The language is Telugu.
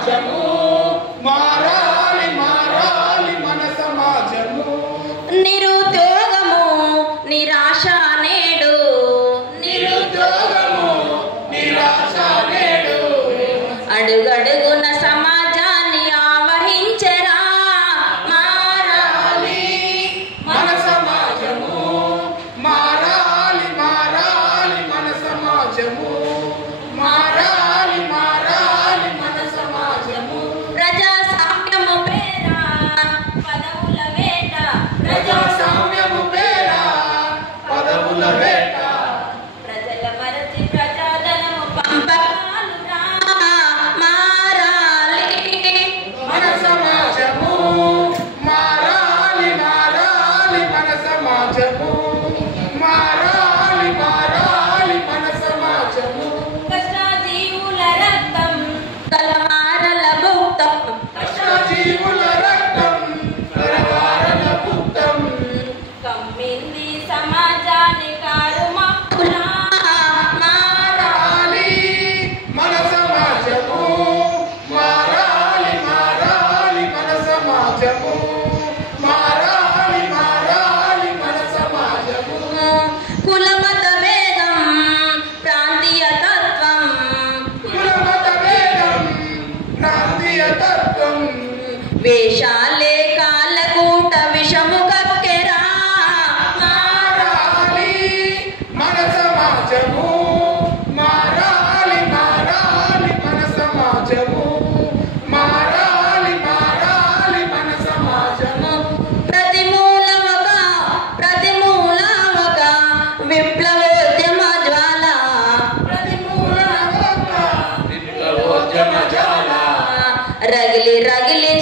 సమాజము మారాలి మారాలి మన సమాజము. నిరుద్యోగము నిరాశ నేడు, నిరుద్యోగము నిరాశ నేడు, అడుగడుగున సమాజాన్ని ఆవహించరా. మారాలి మన సమాజము మారాలి మారాలి మన సమాజము మారాలి మారాలి మన సమాజము. ప్రజాస్వామ్యము పేర పదవుల వేట, ప్రజాస్వామ్యము పేర పదవుల వేట, ప్రజల మరచి ప్రజాధనము పంపకాలురా. మారాలి మన సమాజము మారాలి మారాలి మన సమాజము మారాలి మారాలి మన సమాజము. కష్టజీవుల రక్తం కలవారల భుక్తం, కష్టజీవుల రక్తం కరవారల భుక్తం, కమ్మింది సమాజాన్ని కారుమక్కులా. మారాలి మన సమాజము మారాలి మారాలి మన సమాజము మారాలి మారాలి మన సమాజము. కులమత భేదం ప్రాంతీయ తత్వం, కులమత భేదం ప్రాంతీయ తత్వం, వేషాలే కాలకూట విషము కక్కెరా. మారాలి మన సమాజము మారాలి మారాలి మన సమాజము మారాలి మారాలి మన సమాజము. ప్రతిమూలమొక విప్లవోద్యమ జ్వాల, ప్రతిమూలమొక విప్లవోద్యమ జ్వాల, రగిలి రగిలి